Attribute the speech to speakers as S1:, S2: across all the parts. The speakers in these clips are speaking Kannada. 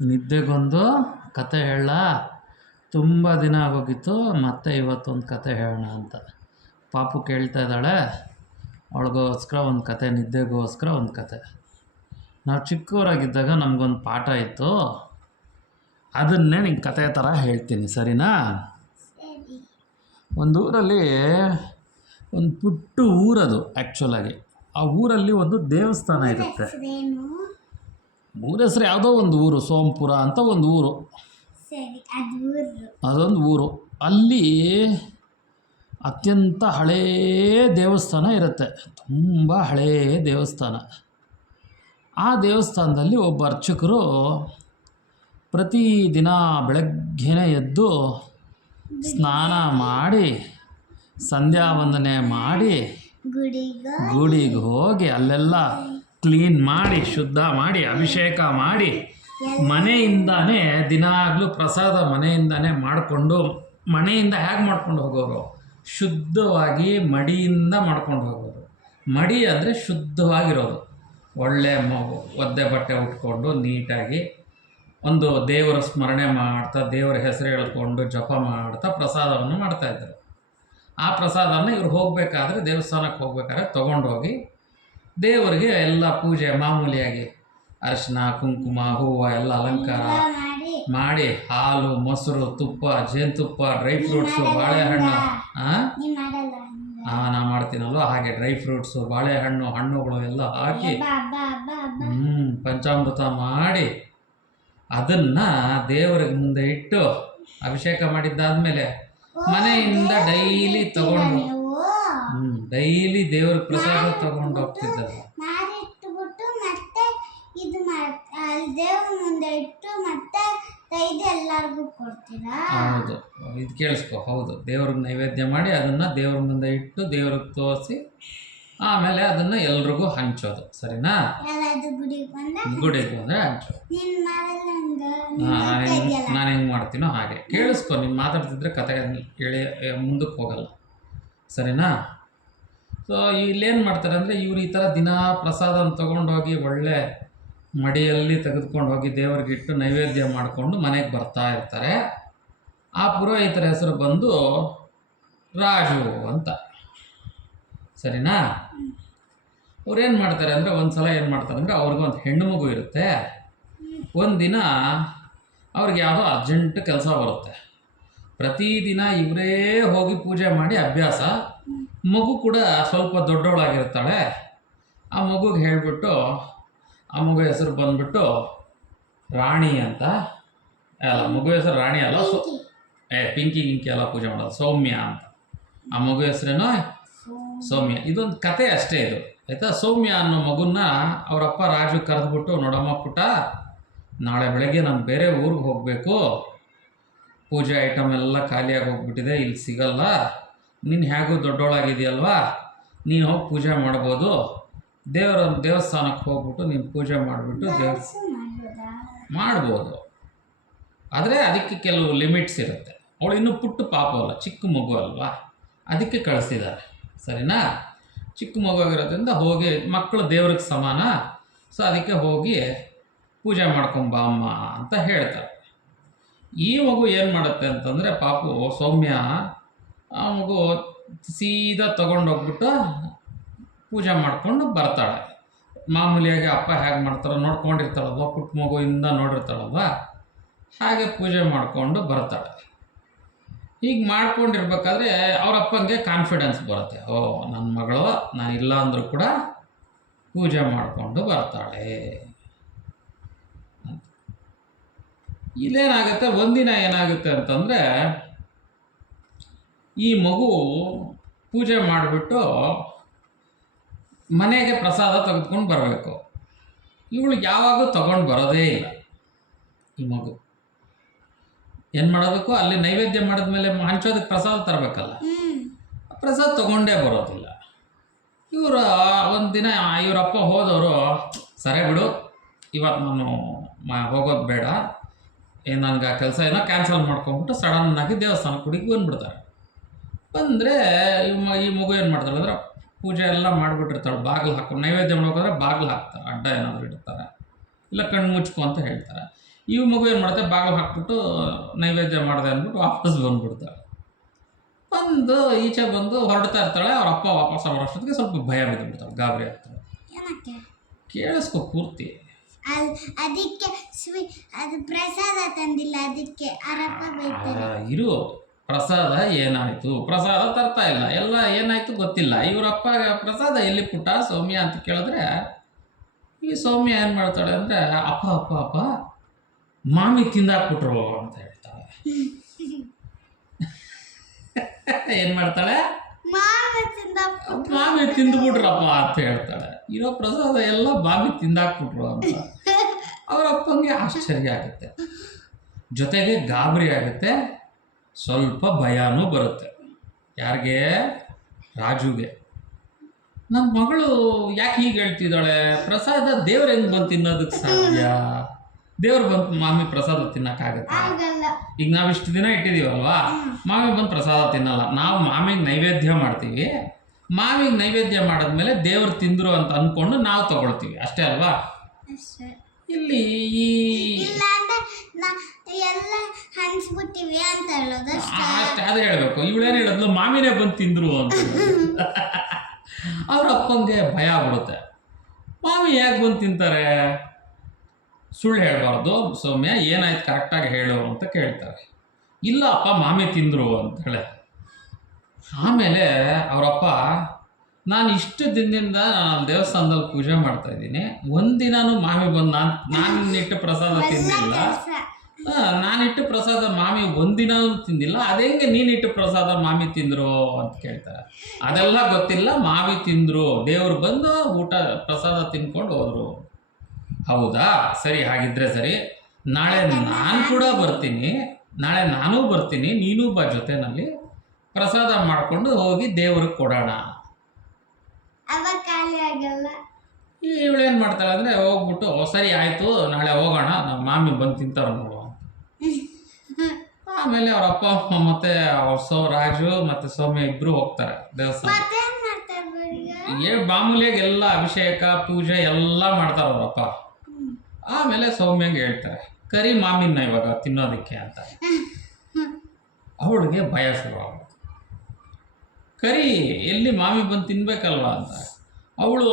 S1: ನಿದ್ದೆಗೊಂದು ಕತೆ ಹೇಳ. ತುಂಬ ದಿನ ಆಗೋಗಿತ್ತು ಮತ್ತೆ ಇವತ್ತೊಂದು ಕತೆ ಹೇಳೋಣ ಅಂತ. ಪಾಪು ಕೇಳ್ತಾ ಇದ್ದಾಳೆ ಅವಳಿಗೋಸ್ಕರ ಒಂದು ಕತೆ ನಿದ್ದೆಗೋಸ್ಕರ ಒಂದು ಕತೆ. ನಾವು ಚಿಕ್ಕವರಾಗಿದ್ದಾಗ ನಮಗೊಂದು ಪಾಠ ಇತ್ತು. ಅದನ್ನೇ ನಿಂಗೆ ಕತೆ ಥರ ಹೇಳ್ತೀನಿ ಸರಿನಾ?
S2: ಸರಿ.
S1: ಒಂದು ಊರಲ್ಲಿ ಒಂದು ಪುಟ್ಟ ಊರದು ಆ್ಯಕ್ಚುಲಾಗಿ ಆ ಊರಲ್ಲಿ ಒಂದು ದೇವಸ್ಥಾನ ಇರುತ್ತೆ. ಊರ ಹೆಸರು ಯಾವುದೋ ಒಂದು ಊರು ಸೋಂಪುರ ಅಂತ ಒಂದು ಊರು. ಅದೊಂದು ಊರು. ಅಲ್ಲಿ ಅತ್ಯಂತ ಹಳೇ ದೇವಸ್ಥಾನ ಇರುತ್ತೆ. ತುಂಬ ಹಳೇ ದೇವಸ್ಥಾನ. ಆ ದೇವಸ್ಥಾನದಲ್ಲಿ ಒಬ್ಬ ಅರ್ಚಕರು ಪ್ರತಿದಿನ ಬೆಳಗ್ಗೆನೇ ಎದ್ದು ಸ್ನಾನ ಮಾಡಿ ಸಂಧ್ಯಾ ವಂದನೆ ಮಾಡಿ
S2: ಗುಡಿಗೆ
S1: ಹೋಗಿ ಅಲ್ಲೆಲ್ಲ ಕ್ಲೀನ್ ಮಾಡಿ, ಶುದ್ಧ ಮಾಡಿ, ಅಭಿಷೇಕ ಮಾಡಿ ಮನೆಯಿಂದಾನೇ, ದಿನಾಗಲೂ ಪ್ರಸಾದ ಮನೆಯಿಂದಾನೇ ಮಾಡಿಕೊಂಡು, ಮನೆಯಿಂದ ಹೇಗೆ ಮಾಡ್ಕೊಂಡು ಹೋಗೋರು? ಶುದ್ಧವಾಗಿ ಮಡಿಯಿಂದ ಮಾಡ್ಕೊಂಡು ಹೋಗೋರು ಮಡಿ ಅಂದರೆ ಶುದ್ಧವಾಗಿರೋದು. ಒಳ್ಳೆ ಮಗು ಒದ್ದೆ ಬಟ್ಟೆ ಉಟ್ಕೊಂಡು ನೀಟಾಗಿ ಒಂದು ದೇವರ ಸ್ಮರಣೆ ಮಾಡ್ತಾ, ದೇವರ ಹೆಸರು ಹೇಳ್ಕೊಂಡು ಜಪ ಮಾಡ್ತಾ ಪ್ರಸಾದವನ್ನು ಮಾಡ್ತಾಯಿದ್ರು ಆ ಪ್ರಸಾದವನ್ನು ಇವ್ರು ಹೋಗಬೇಕಾದ್ರೆ ದೇವಸ್ಥಾನಕ್ಕೆ ಹೋಗ್ಬೇಕಾದ್ರೆ ತೊಗೊಂಡೋಗಿ ದೇವರಿಗೆ ಎಲ್ಲ ಪೂಜೆ ಮಾಮೂಲಿಯಾಗಿ. ಅರಿಶಿನ ಕುಂಕುಮ ಹೂವು ಎಲ್ಲ ಅಲಂಕಾರ
S2: ಮಾಡಿ.
S1: ಹಾಲು ಮೊಸರು ತುಪ್ಪ ಜೇನುತುಪ್ಪ ಡ್ರೈ ಫ್ರೂಟ್ಸು ಬಾಳೆಹಣ್ಣು. ಹಾಂ
S2: ನೀ
S1: ಮಾಡ್ತೀನಲ್ವ? ಹಾಗೆ ಡ್ರೈ ಫ್ರೂಟ್ಸು ಬಾಳೆಹಣ್ಣು ಹಣ್ಣುಗಳು ಎಲ್ಲ ಹಾಕಿ. ಹ್ಞೂ ಪಂಚಾಮೃತ ಮಾಡಿ. ಅದನ್ನು ದೇವರಿಗೆ ಮುಂದೆ ಇಟ್ಟು ಅಭಿಷೇಕ ಮಾಡಿದ್ದಾದ್ಮೇಲೆ ಮನೆಯಿಂದ ಡೈಲಿ ತಗೊಂಡು ಡೈಲಿ ದೇವ್ರ ಪ್ರಸಾದ ತಗೊಂಡು ಹೋಗ್ತಿದ್ದಲ್ಲ
S2: ಮಾರಿ ಇಟ್ಬಿಟ್ಟು ಮತ್ತೆ ಇದು ಮಾಡ್ ಅಲ್ಲಿ ದೇವ್ರ ಮುಂದೆ ಇಟ್ಟು ಮತ್ತೆ ತೆಗೆದು ಎಲ್ಲರಿಗೂ ಕೊಡ್ತೀರಾ?
S1: ಹೌದು. ಇದು ಕೇಳಿಸ್ಕೊ ಹೌದು. ದೇವ್ರಿಗೆ ನೈವೇದ್ಯ ಮಾಡಿ ಅದನ್ನು ದೇವ್ರ ಮುಂದೆ ಇಟ್ಟು ದೇವ್ರಿಗೆ ತೋರಿಸಿ ಆಮೇಲೆ ಅದನ್ನು ಎಲ್ರಿಗೂ ಹಂಚೋದು. ಸರಿನಾ?
S2: ಗುಡಿ ಗುಡಿಗೆ ಬಂದ
S1: ಗುಡಿಗೆ ಬಂದರೆ ಹಂಚೋದು.
S2: ನೀನ್ ಮಾಡಲ್ಲ ಹಂಗ ನಾನು
S1: ಮಾಡ್ತೀನೋ ಹಾಗೆ. ಕೇಳಿಸ್ಕೊ ನೀನು ಮಾತಾಡ್ತಿದ್ರೆ ಕತೆ ಹೇಳಿ ಮುಂದಕ್ಕೆ ಹೋಗಲ್ಲ. ಸರಿನಾ? ಸೊ ಇಲ್ಲೇನು ಮಾಡ್ತಾರೆ ಅಂದರೆ ಇವರು ಈ ಥರ ದಿನ ಪ್ರಸಾದನ ತೊಗೊಂಡೋಗಿ ಒಳ್ಳೆ ಮಡಿಯಲ್ಲಿ ತೆಗೆದುಕೊಂಡು ಹೋಗಿ ದೇವ್ರಿಗೆ ಇಟ್ಟು ನೈವೇದ್ಯ ಮಾಡಿಕೊಂಡು ಮನೆಗೆ ಬರ್ತಾ ಇರ್ತಾರೆ. ಆ ಪುರೋಹಿತರ ಹೆಸರು ಬಂದು ರಾಜು ಅಂತ. ಸರಿನಾ? ಅವ್ರೇನು ಮಾಡ್ತಾರೆ ಅಂದರೆ ಒಂದು ಸಲ ಏನು ಮಾಡ್ತಾರೆ ಅಂದರೆ ಅವ್ರಿಗೊಂದು ಹೆಣ್ಣು ಮಗು ಇರುತ್ತೆ. ಒಂದು ದಿನ ಅವ್ರಿಗೆ ಯಾವುದೋ ಅರ್ಜೆಂಟ್ ಕೆಲಸ ಬರುತ್ತೆ. ಪ್ರತಿದಿನ ಇವರೇ ಹೋಗಿ ಪೂಜೆ ಮಾಡಿ ಅಭ್ಯಾಸ. ಮಗು ಕೂಡ ಸ್ವಲ್ಪ ದೊಡ್ಡವಳಾಗಿರ್ತಾಳೆ ಆ ಮಗುಗೆ ಹೇಳಿಬಿಟ್ಟು ಆ ಮಗು ಹೆಸರು ಬಂದ್ಬಿಟ್ಟು ರಾಣಿ ಅಂತ. ಅಲ್ಲ ಮಗು ಹೆಸರು ರಾಣಿ ಅಲ್ಲ ಸೊ ಏ ಪಿಂಕಿ ಗಿಂಕಿ ಎಲ್ಲ ಪೂಜೆ ಮಾಡೋದು ಸೌಮ್ಯ ಅಂತ. ಆ ಮಗು ಹೆಸರೇನೋ? ಸೌಮ್ಯ. ಇದೊಂದು ಕತೆ ಅಷ್ಟೇ ಇದು. ಆಯಿತಾ? ಸೌಮ್ಯ ಅನ್ನೋ ಮಗುನ್ನ ಅವರಪ್ಪ ರಾಜು ಕರೆದ್ಬಿಟ್ಟು ನೋಡಮ್ಮ ಪುಟ ನಾಳೆ ಬೆಳಗ್ಗೆ ನಾನು ಬೇರೆ ಊರಿಗೆ ಹೋಗಬೇಕು. ಪೂಜೆ ಐಟಮ್ ಎಲ್ಲ ಖಾಲಿಯಾಗಿ ಹೋಗ್ಬಿಟ್ಟಿದೆ ಇಲ್ಲಿ ಸಿಗಲ್ಲ. ನೀನು ಹೇಗೂ ದೊಡ್ಡೋಳಾಗಿದೆಯಲ್ವಾ ನೀನು ಹೋಗಿ ಪೂಜೆ ಮಾಡ್ಬೋದು. ದೇವರ ದೇವಸ್ಥಾನಕ್ಕೆ ಹೋಗ್ಬಿಟ್ಟು ನೀನು ಪೂಜೆ ಮಾಡಿಬಿಟ್ಟು
S2: ದೇವ್ರ ಮಾಡ್ಬೋದು?
S1: ಆದರೆ ಅದಕ್ಕೆ ಕೆಲವು ಲಿಮಿಟ್ಸ್ ಇರುತ್ತೆ. ಅವಳು ಇನ್ನೂ ಪುಟ್ಟ ಪಾಪ ಅಲ್ಲ ಚಿಕ್ಕ ಮಗು ಅಲ್ವಾ? ಅದಕ್ಕೆ ಕಳಿಸಿದ್ದಾರೆ. ಸರಿನಾ? ಚಿಕ್ಕ ಮಗು ಆಗಿರೋದ್ರಿಂದ ಹೋಗಿ ಮಕ್ಕಳು ದೇವ್ರಿಗೆ ಸಮಾನ. ಸೊ ಅದಕ್ಕೆ ಹೋಗಿ ಪೂಜೆ ಮಾಡ್ಕೊಂಬ ಅಮ್ಮ ಅಂತ ಹೇಳ್ತಾರೆ. ಈ ಮಗು ಏನು ಮಾಡುತ್ತೆ ಅಂತಂದರೆ ಪಾಪು ಸೌಮ್ಯ ಆ ಮಗು ಸೀದಾ ತೊಗೊಂಡೋಗ್ಬಿಟ್ಟು ಪೂಜೆ ಮಾಡಿಕೊಂಡು ಬರ್ತಾಳೆ. ಮಾಮೂಲಿಯಾಗಿ ಅಪ್ಪ ಹೇಗೆ ಮಾಡ್ತಾರೋ ನೋಡ್ಕೊಂಡಿರ್ತಾಳಲ್ವ, ಪುಟ್ಟ ಮಗುವಿಂದ ನೋಡಿರ್ತಾಳಲ್ವ, ಹಾಗೆ ಪೂಜೆ ಮಾಡಿಕೊಂಡು ಬರ್ತಾಳೆ. ಹೀಗೆ ಮಾಡ್ಕೊಂಡಿರ್ಬೇಕಾದ್ರೆ ಅವ್ರ ಅಪ್ಪಂಗೆ ಕಾನ್ಫಿಡೆನ್ಸ್ ಬರುತ್ತೆ. ಓ ನನ್ನ ಮಗಳು ನಾನು ಇಲ್ಲ ಅಂದರೂ ಕೂಡ ಪೂಜೆ ಮಾಡಿಕೊಂಡು ಬರ್ತಾಳೆ. ಇಲ್ಲೇನಾಗುತ್ತೆ ಒಂದಿನ ಏನಾಗುತ್ತೆ ಅಂತಂದರೆ ಈ ಮಗು ಪೂಜೆ ಮಾಡಿಬಿಟ್ಟು ಮನೆಗೆ ಪ್ರಸಾದ ತೆಗೆದುಕೊಂಡು ಬರಬೇಕು. ಇವಳು ಯಾವಾಗೂ ತಗೊಂಡು ಬರೋದೇ ಇಲ್ಲ ಈ ಮಗು. ಏನು ಮಾಡಬೇಕು? ಅಲ್ಲಿ ನೈವೇದ್ಯ ಮಾಡಿದ್ಮೇಲೆ ಹಂಚೋದಕ್ಕೆ ಪ್ರಸಾದ ತರಬೇಕಲ್ಲ. ಪ್ರಸಾದ ತಗೊಂಡೇ ಬರೋದಿಲ್ಲ. ಇವರು ಒಂದು ದಿನ ಇವರಪ್ಪ ಹೋದವರು ಸರಿ ಬಿಡು ಇವತ್ತು ನಾನು ಮಾ ಹೋಗೋದು ಬೇಡ ಏನು ನನಗೆ ಆ ಕೆಲಸ ಏನೋ ಕ್ಯಾನ್ಸಲ್ ಮಾಡ್ಕೊಂಬಿಟ್ಟು ಸಡನ್ನಾಗಿ ದೇವಸ್ಥಾನಕ್ಕೆ ಹುಡುಗಿ ಬಂದ್ಬಿಡ್ತಾರೆ. ಬಂದರೆ ಈ ಮಗು ಏನು ಮಾಡ್ತಾಳೆ ಅಂದ್ರೆ ಪೂಜೆ ಎಲ್ಲ ಮಾಡಿಬಿಟ್ಟಿರ್ತಾಳೆ ಬಾಗಿಲು ಹಾಕೊಂಡು ನೈವೇದ್ಯ ಮಾಡ್ಬೇಕಾದ್ರೆ ಬಾಗಿಲು ಹಾಕ್ತಾರೆ ಅಡ್ಡ ಏನಾದರೂ ಇಡ್ತಾರೆ ಇಲ್ಲ ಕಣ್ಣು ಮುಚ್ಕೊ ಅಂತ ಹೇಳ್ತಾರೆ. ಈ ಮಗು ಏನು ಮಾಡುತ್ತೆ ಬಾಗಿಲು ಹಾಕ್ಬಿಟ್ಟು ನೈವೇದ್ಯ ಮಾಡಿದೆ ಅಂದ್ಬಿಟ್ಟು ವಾಪಸ್ ಬಂದ್ಬಿಡ್ತಾಳೆ. ಬಂದು ಈಚೆ ಬಂದು ಹೊರಡ್ತಾ ಇರ್ತಾಳೆ ಅವ್ರ ಅಪ್ಪ ವಾಪಸ್ ಅಷ್ಟೊತ್ತಿಗೆ ಸ್ವಲ್ಪ ಭಯ ಬಿದ್ದುಬಿಡ್ತಾಳೆ ಗಾಬರಿ ಆಗ್ತಾಳೆ
S2: ಏನಕ್ಕೆ?
S1: ಕೇಳಿಸ್ಕೊ ಪೂರ್ತಿ.
S2: ಅದಕ್ಕೆ ಅದು ಪ್ರಸಾದ ತಂದಿಲ್ಲ ಅದಕ್ಕೆ
S1: ಇರು. ಪ್ರಸಾದ ಏನಾಯ್ತು? ಪ್ರಸಾದ ತರ್ತಾ ಇಲ್ಲ. ಎಲ್ಲ ಏನಾಯ್ತು ಗೊತ್ತಿಲ್ಲ. ಇವರಪ್ಪ ಪ್ರಸಾದ ಎಲ್ಲಿ ಪುಟ್ಟ? ಸೌಮ್ಯ ಅಂತ ಕೇಳಿದ್ರೆ ಈ ಸೌಮ್ಯ ಏನು ಮಾಡ್ತಾಳೆ ಅಂದರೆ ಅಪ್ಪ ಅಪ್ಪ ಅಪ್ಪ ಮಾಮಿ ತಿಂದಾಕ್ಬಿಟ್ರು ಅಂತ ಹೇಳ್ತಾಳೆ. ಏನು ಮಾಡ್ತಾಳೆ?
S2: ಮಾಮ ತಿಂದ
S1: ಮಾಮಿ ತಿಂದ್ಬಿಟ್ರಪ್ಪ ಅಂತ ಹೇಳ್ತಾಳೆ. ಇರೋ ಪ್ರಸಾದ ಎಲ್ಲ ಮಾಮಿ ತಿಂದಾಕ್ಬಿಟ್ರು ಅಂತ. ಅವರ ಅಪ್ಪಂಗೆ ಆಶ್ಚರ್ಯ ಆಗುತ್ತೆ. ಜೊತೆಗೆ ಗಾಬರಿ ಆಗುತ್ತೆ. ಸ್ವಲ್ಪ ಭಯನೂ ಬರುತ್ತೆ. ಯಾರಿಗೆ? ರಾಜುಗೆ. ನನ್ನ ಮಗಳು ಯಾಕೆ ಹೀಗೆ ಹೇಳ್ತಿದ್ದಾಳೆ? ಪ್ರಸಾದ ದೇವ್ರ ಹೆಂಗೆ ಬಂದು ತಿನ್ನೋದಕ್ಕೆ ಸಾಧ್ಯ? ದೇವ್ರು ಬಂದು ಮಾಮಿ ಪ್ರಸಾದ ತಿನ್ನಕ್ಕಾಗತ್ತೆ ಈಗ ನಾವು ಇಷ್ಟು ದಿನ ಇಟ್ಟಿದ್ದೀವಲ್ವಾ ಮಾಮಿ ಬಂದು ಪ್ರಸಾದ ತಿನ್ನಲ್ಲ. ನಾವು ಮಾಮಿಗೆ ನೈವೇದ್ಯ ಮಾಡ್ತೀವಿ. ಮಾವಿಗೆ ನೈವೇದ್ಯ ಮಾಡಿದ್ಮೇಲೆ ದೇವ್ರು ತಿಂದ್ರು ಅಂತ ಅಂದ್ಕೊಂಡು ನಾವು ತಗೊಳ್ತೀವಿ. ಅಷ್ಟೇ ಅಲ್ವಾ? ಇಲ್ಲಿ ಈ
S2: ಎಲ್ಲ ಹಂಚ್ಬಿಟ್ಟಿವಿ ಅಂತ ಹೇಳೋದು ಅಷ್ಟೇ.
S1: ಅದು ಹೇಳಬೇಕು. ಇವಳೇನು ಹೇಳಿದ್ಲು? ಮಾಮಿನೇ ಬಂದು ತಿಂದ್ರು ಅಂತ ಅವ್ರ ಅಪ್ಪಂಗೆ ಭಯ ಆಗ್ಬಿಡುತ್ತೆ. ಮಾಮಿ ಯಾಕೆ ಬಂದು ತಿಂತಾರೆ? ಸುಳ್ಳು ಹೇಳಬಾರ್ದು. ಸೌಮ್ಯ ಏನಾಯ್ತು? ಕರೆಕ್ಟಾಗಿ ಹೇಳು ಅಂತ ಕೇಳ್ತಾರೆ. ಇಲ್ಲ ಅಪ್ಪ ಮಾಮಿ ತಿಂದ್ರು ಅಂತ ಹೇಳಿ. ಆಮೇಲೆ ಅವರಪ್ಪ ನಾನು ಇಷ್ಟು ದಿನದಿಂದ ನಾನು ದೇವಸ್ಥಾನದಲ್ಲಿ ಪೂಜೆ ಮಾಡ್ತಾ ಇದ್ದೀನಿ. ಒಂದಿನಾನು ಮಾಮಿ ಬಂದು ನಾನು ನಾನು ಇಟ್ಟು ಪ್ರಸಾದ ತಿಂದಿಲ್ಲ. ನಾನಿಟ್ಟು ಪ್ರಸಾದ ಮಾಮಿ ಒಂದಿನ ತಿಂದಿಲ್ಲ. ಅದೆಂಗೆ ನೀನಿಟ್ಟು ಪ್ರಸಾದ ಮಾಮಿ ತಿಂದ್ರು ಅಂತ ಕೇಳ್ತಾರೆ. ಅದೆಲ್ಲ ಗೊತ್ತಿಲ್ಲ ಮಾವಿ ತಿಂದ್ರು ದೇವ್ರು ಬಂದು ಊಟ ಪ್ರಸಾದ ತಿನ್ಕೊಂಡು ಹೋದ್ರು. ಹೌದಾ? ಸರಿ ಹಾಗಿದ್ರೆ ಸರಿ. ನಾಳೆ ನಾನು ಕೂಡ ಬರ್ತೀನಿ. ನಾಳೆ ನಾನೂ ಬರ್ತೀನಿ ನೀನೂ ಬಾ ಜೊತೆನಲ್ಲಿ. ಪ್ರಸಾದ ಮಾಡಿಕೊಂಡು ಹೋಗಿ ದೇವ್ರಿಗೆ ಕೊಡೋಣ. ಇವಳೇನು ಮಾಡ್ತಾಳೆ ಅಂದರೆ ಹೋಗ್ಬಿಟ್ಟು ಸರಿ ಆಯಿತು ನಾಳೆ ಹೋಗೋಣ. ನಮ್ಮ ಮಾಮಿ ಬಂದು ತಿಂತಾರೆ ನೋಡು. ಆಮೇಲೆ ಅವ್ರ ಅಪ್ಪ ಅಮ್ಮ ಮತ್ತೆ ಅವ್ರ ಸೋ ರಾಜು ಮತ್ತೆ ಸೌಮ್ಯ ಇಬ್ರು ಹೋಗ್ತಾರೆ ದೇವಸ್ಥಾನ
S2: ಮತ್ತೇನ್ ಮಾಡ್ತಾರೆ ಬೆಳಿಗ್ಗೆ
S1: ಏ ಮಾಮೂಲಿಯಾಗಿ ಎಲ್ಲ ಅಭಿಷೇಕ ಪೂಜೆ ಎಲ್ಲ ಮಾಡ್ತಾರೆ ಅವ್ರಪ್ಪ ಆಮೇಲೆ ಸೌಮ್ಯಂಗೆ ಹೇಳ್ತಾರೆ ಕರಿ ಮಾಮಿನ ಇವಾಗ ತಿನ್ನೋದಕ್ಕೆ ಅಂತ. ಅವಳಿಗೆ ಭಯ ಶುರುವಾಗುತ್ತೆ ಕರಿ ಎಲ್ಲಿ ಮಾಮಿ ಬಂದು ತಿನ್ಬೇಕಲ್ವಾ? ಅಂತ. ಅವಳು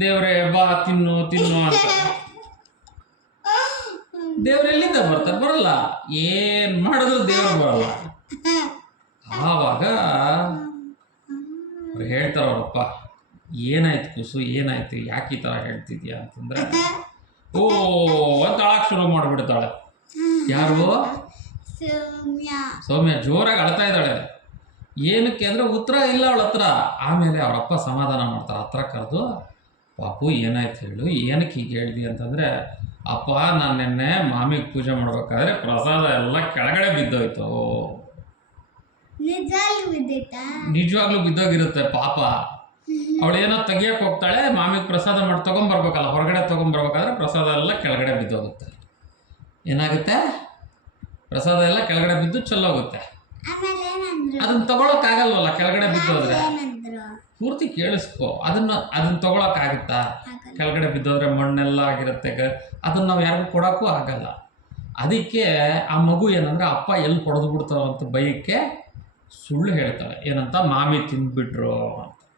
S1: ದೇವ್ರೇ ಬಾ ತಿನ್ನು ತಿನ್ನು ಅಂತ. ದೇವ್ರು ಎಲ್ಲಿಂದ ಬರ್ತಾರೆ? ಬರಲ್ಲ. ಏನ್ ಮಾಡಿದ್ರು ದೇವ್ರು ಬರಲ್ಲ. ಆವಾಗ ಅವ್ರು ಹೇಳ್ತಾರ ಅವರಪ್ಪ ಏನಾಯ್ತು ಕುಸು ಏನಾಯ್ತು ಯಾಕೆ ಈ ಥರ ಹೇಳ್ತಿದ್ಯಾ ಅಂತಂದ್ರೆ ಓ ಅಂತ ಅಳಕ್ ಶುರು ಮಾಡಿಬಿಡ್ತಾಳೆ. ಯಾರು?
S2: ಸೌಮ್ಯ.
S1: ಸೌಮ್ಯ ಜೋರಾಗಿ ಅಳ್ತಾ ಇದ್ದಾಳೆ. ಏನಕ್ಕೆ ಅಂದರೆ ಉತ್ತರ ಇಲ್ಲ ಅವಳ ಹತ್ರ. ಆಮೇಲೆ ಅವರಪ್ಪ ಸಮಾಧಾನ ಮಾಡ್ತಾರೆ. ಹತ್ರ ಕರೆದು ಪಾಪು ಏನಾಯ್ತು ಹೇಳು? ಏನಕ್ಕೆ ಹೀಗೆ ಹೇಳಿದಿ? ಅಂತಂದರೆ ಅಪ್ಪ ನಾನು ನಿನ್ನೆ ಮಾಮಿಗೆ ಪೂಜೆ ಮಾಡ್ಬೇಕಾದ್ರೆ ಪ್ರಸಾದ ಎಲ್ಲ ಕೆಳಗಡೆ ಬಿದ್ದೋಯ್ತು. ನಿಜವಾಗ್ಲೂ ಬಿದ್ದೋಗಿರುತ್ತೆ ಪಾಪ. ಅವಳೇನೋ ತೆಗಿಯಕ್ಕೆ ಹೋಗ್ತಾಳೆ ಮಾಮಿಗೆ ಪ್ರಸಾದ ಮಾಡಿ ತೊಗೊಂಬರ್ಬೇಕಲ್ಲ ಹೊರಗಡೆ ತೊಗೊಂಬರ್ಬೇಕಾದ್ರೆ ಪ್ರಸಾದ ಎಲ್ಲ ಕೆಳಗಡೆ ಬಿದ್ದೋಗುತ್ತೆ. ಏನಾಗುತ್ತೆ? ಪ್ರಸಾದ ಎಲ್ಲ ಕೆಳಗಡೆ ಬಿದ್ದು ಚೆಲ್ಲೋಗುತ್ತೆ ಅದನ್ನ ತಗೊಳಕ್ಕಾಗಲ್ವಲ್ಲ ಕೆಳಗಡೆ ಬಿದ್ದೋದ್ರೆ. ಪೂರ್ತಿ ಕೇಳಿಸ್ಕೊ. ಅದನ್ನ ಅದನ್ನ ತಗೊಳಕ್
S2: ಆಗುತ್ತಾ
S1: ಕೆಳಗಡೆ ಬಿದ್ದೋದ್ರೆ ಮಣ್ಣೆಲ್ಲ ಆಗಿರುತ್ತೆ ಗ- ಅದನ್ನ ನಾವು ಯಾರಿಗೂ ಕೊಡೋಕ್ಕೂ ಆಗಲ್ಲ. ಅದಕ್ಕೆ ಆ ಮಗು ಏನಂದ್ರೆ ಅಪ್ಪ ಎಲ್ಲಿ ಹೊಡೆದು ಬಿಡ್ತಾವ ಅಂತ ಭಯಕ್ಕೆ ಸುಳ್ಳು ಹೇಳ್ತಾಳೆ. ಏನಂತ ಮಾಮಿ ತಿಂದ್ಬಿಟ್ರು ಅಂತ.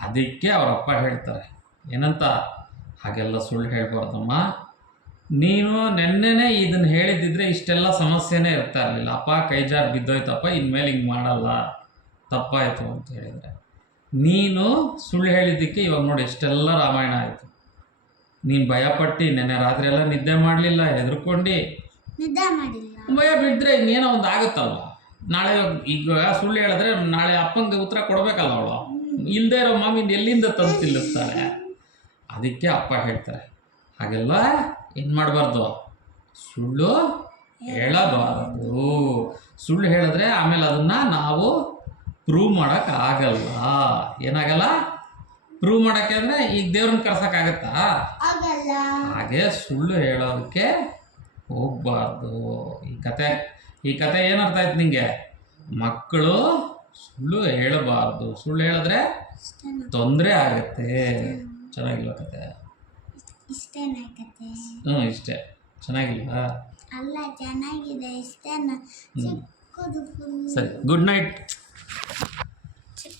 S1: ಅದಕ್ಕೆ ಅವ್ರ ಅಪ್ಪ ಹೇಳ್ತಾರೆ. ಏನಂತ? ಹಾಗೆಲ್ಲ ಸುಳ್ಳು ಹೇಳ್ಬಾರ್ದಮ್ಮ. ನೀನು ನೆನ್ನೆನೇ ಇದನ್ನು ಹೇಳಿದ್ದಿದ್ರೆ ಇಷ್ಟೆಲ್ಲ ಸಮಸ್ಯೆನೇ ಇರ್ತಾ ಇರಲಿಲ್ಲ. ಅಪ್ಪ ಕೈ ಜಾರ್ ಬಿದ್ದೋಯ್ತಪ್ಪ ಇನ್ಮೇಲೆ ಹಿಂಗೆ ಮಾಡಲ್ಲ. ತಪ್ಪಾಯಿತು ಅಂತ ಹೇಳಿದರೆ. ನೀನು ಸುಳ್ಳು ಹೇಳಿದ್ದಕ್ಕೆ ಇವಾಗ ನೋಡಿ ಎಷ್ಟೆಲ್ಲ ರಾಮಾಯಣ ಆಯಿತು. ನೀನು ಭಯಪಟ್ಟು ನೆನ್ನೆ ರಾತ್ರಿ ಎಲ್ಲ ನಿದ್ದೆ ಮಾಡಲಿಲ್ಲ ಹೆದರ್ಕೊಂಡು.
S2: ನಿದ್ದೆ ಮಾಡಿಲ್ಲ.
S1: ಭಯ ಬಿಟ್ಟರೆ ಇನ್ನೇನೋ ಒಂದು ಆಗುತ್ತಲ್ವ? ನಾಳೆ ಈಗ ಸುಳ್ಳು ಹೇಳಿದ್ರೆ ನಾಳೆ ಅಪ್ಪಂಗೆ ಉತ್ತರ ಕೊಡಬೇಕಲ್ಲ ಅವಳು. ಇಲ್ಲದೆ ಇರೋ ಮಾಮಿನ ಎಲ್ಲಿಂದ ತಂದು ತಿಳಿಸ್ತಾರೆ ಅದಕ್ಕೆ ಅಪ್ಪ ಹೇಳ್ತಾರೆ ಹಾಗೆಲ್ಲ ಏನು ಮಾಡಬಾರ್ದು? ಸುಳ್ಳು ಹೇಳಬಾರದು. ಸುಳ್ಳು ಹೇಳಿದ್ರೆ ಆಮೇಲೆ ಅದನ್ನು ನಾವು ಪ್ರೂವ್ ಮಾಡೋಕೆ ಆಗಲ್ಲ ಏನಾಗಲ್ಲ? ಪ್ರೂವ್ ಮಾಡೋಕ್ಕೆ ಅಂದರೆ ಈಗ ದೇವ್ರನ್ನ ಕರ್ಸೋಕ್ಕಾಗತ್ತಾ ಹಾಗೆ ಸುಳ್ಳು ಹೇಳೋದಕ್ಕೆ ಹೋಗಬಾರ್ದು. ಈ ಕತೆ ಈ ಕತೆ ಏನರ್ಥ ಆಯ್ತು ನಿಮಗೆ ಮಕ್ಕಳು ಸುಳ್ಳು ಹೇಳಬಾರ್ದು. ಸುಳ್ಳು ಹೇಳಿದ್ರೆ ತೊಂದರೆ ಆಗುತ್ತೆ. ಚೆನ್ನಾಗಿಲ್ಲ ಕತೆ? ಹ್ಞೂ ಇಷ್ಟೇ.
S2: ಚೆನ್ನಾಗಿಲ್ವಾ? ಸರಿ ಗುಡ್ ನೈಟ್
S3: Çık